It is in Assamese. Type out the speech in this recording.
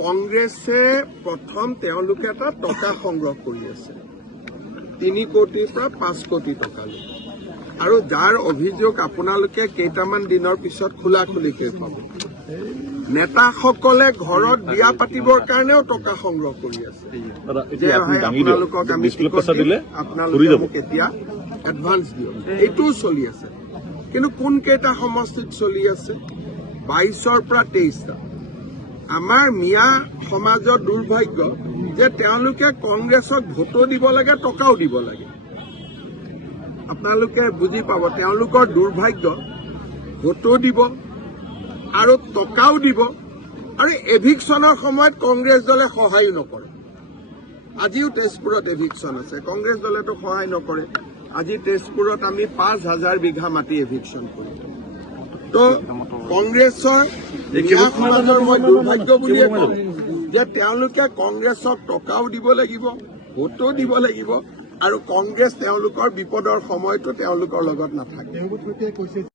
কংগ্ৰেছে প্ৰথম তেওঁলোকে এটা টকা সংগ্ৰহ কৰি আছে 3 কোটিৰ পৰা 5 কোটি টকালৈ আৰু যাৰ অভিযোগ আপোনালোকে কেইটামান দিনৰ পিছত খোলাখুলিকৈ পাব নেতাসকলে ঘৰত বিয়া পাতিবৰ কাৰণেও টকা সংগ্ৰহ কৰি আছে যে আপোনালোকক আমি আপোনালোকে মোক এতিয়া এডভান্স দিয়ক এইটোও চলি আছে কিন্তু কোন কেইটা সমষ্টিত চলি আছে 22ৰ পৰা 23টা আমাৰ মিয়া সমাজৰ দুৰ্ভাগ্য যে তেওঁলোকে কংগ্ৰেছক ভোটো দিব লাগে টকাও দিব লাগে আপোনালোকে বুজি পাব তেওঁলোকৰ দুৰ্ভাগ্য ভোটো দিব আৰু টকাও দিব আৰু এভিকশ্যনৰ সময়ত কংগ্ৰেছ দলে সহায় নকৰে আজিও তেজপুৰত এভিকশ্যন আছে কংগ্ৰেছ দলেতো সহায় নকৰে আজি তেজপুৰত আমি 5,000 বিঘা মাটি এভিকশ্যন কৰিম তো কংগ্ৰেছৰ সমাজৰ মই দুৰ্ভাগ্য বুলিয়ে কওঁ যে তেওঁলোকে কংগ্ৰেছক টকাও দিব লাগিব ভোটো দিব লাগিব আৰু কংগ্ৰেছ তেওঁলোকৰ বিপদৰ সময়তো তেওঁলোকৰ লগত নাথাকে